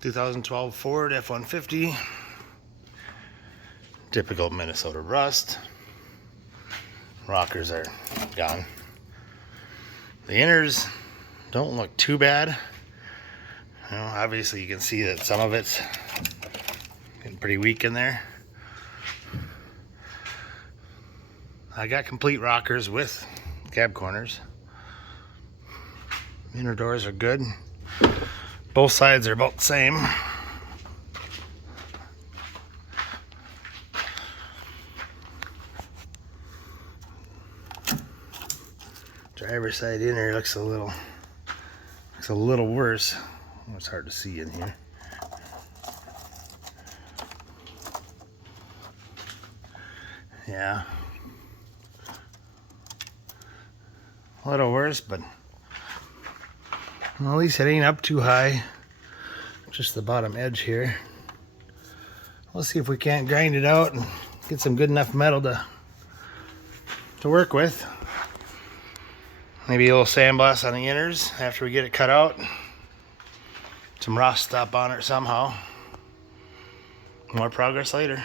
2012 Ford F-150. Typical Minnesota rust. Rockers are gone. The inners don't look too bad. You know, obviously you can see that some of it's getting pretty weak in there. I got complete rockers with cab corners. Inner doors are good. Both sides are about the same. Driver's side inner looks a little worse. It's hard to see in here. Yeah, a little worse, but well, at least it ain't up too high. Just the bottom edge here. We'll see if we can't grind it out and get some good enough metal to work with. Maybe a little sandblast on the inners after we get it cut out. Some rust stop on it somehow. More progress later.